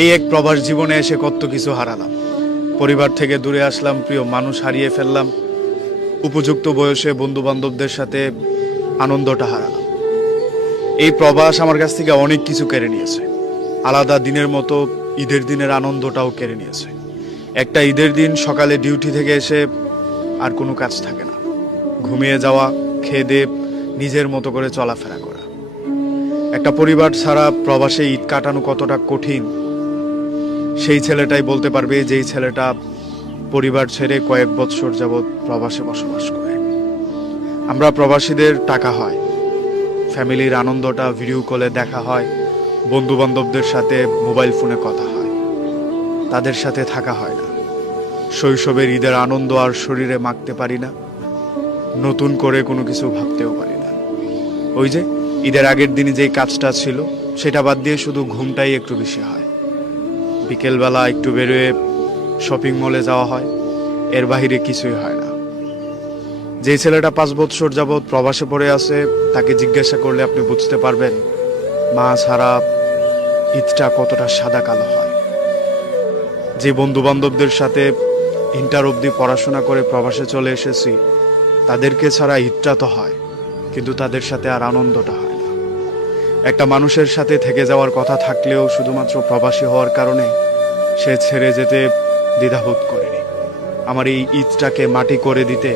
এই এক প্রবাস জীবনে এসে কত কিছু হারালাম। পরিবার থেকে দূরে আসলাম, প্রিয় মানুষ হারিয়ে ফেললাম, উপযুক্ত বয়সে বন্ধু বান্ধবদের সাথে আনন্দটা হারালাম। এই প্রবাস আমার কাছ থেকে অনেক কিছু কেড়ে নিয়েছে। আলাদা দিনের মতো ঈদের দিনের আনন্দটাও কেড়ে নিয়েছে। একটা ঈদের দিন সকালে ডিউটি থেকে এসে আর কোনো কাজ থাকে না, ঘুমিয়ে যাওয়া, খেয়ে দিয়ে নিজের মতো করে চলাফেরা করা। একটা পরিবার ছাড়া প্রবাসে ঈদ কাটানো কতটা কঠিন সেই ছেলেটাই বলতে পারবে, যেই ছেলেটা পরিবার ছেড়ে কয়েক বৎসর যাবৎ প্রবাসে বসবাস করে। আমরা প্রবাসীদের টাকা হয়, ফ্যামিলির আনন্দটা ভিডিও কলে দেখা হয়, বন্ধু বান্ধবদের সাথে মোবাইল ফোনে কথা হয়, তাদের সাথে থাকা হয় না। শৈশবের ঈদের আনন্দ আর শরীরে মাখতে পারি না, নতুন করে কোনো কিছু ভাবতেও পারি না। ওই যে ঈদের আগের দিনে যেই কাজটা ছিল সেটা বাদ দিয়ে শুধু ঘুমটাই একটু বেশি হয়। বিকেলবেলা একটু বেরোয় শপিং মলে যাওয়া হয়, এর বাহিরে কিছুই হয় না। যে ছেলেটা 5 বৎসর যাবৎ প্রবাসে পড়ে আছে, তাকে জিজ্ঞাসা করলে আপনি বুঝতে পারবেন মা ছাড়া ঈদটা কতটা সাদা কালো হয়। যে বন্ধু বান্ধবদের সাথে ইন্টার অবধি পড়াশোনা করে প্রবাসে চলে এসেছি, তাদেরকে ছাড়া ঈদটা তো হয়, কিন্তু তাদের সাথে আর আনন্দটা হয় না। একটা মানুষের সাথে থেকে যাওয়ার কথা থাকলেও শুধুমাত্র প্রবাসী হওয়ার কারণে সে ছেড়ে যেতে দ্বিধাবোধ করেনি। আমার এই ঈদটাকে মাটি করে দিতে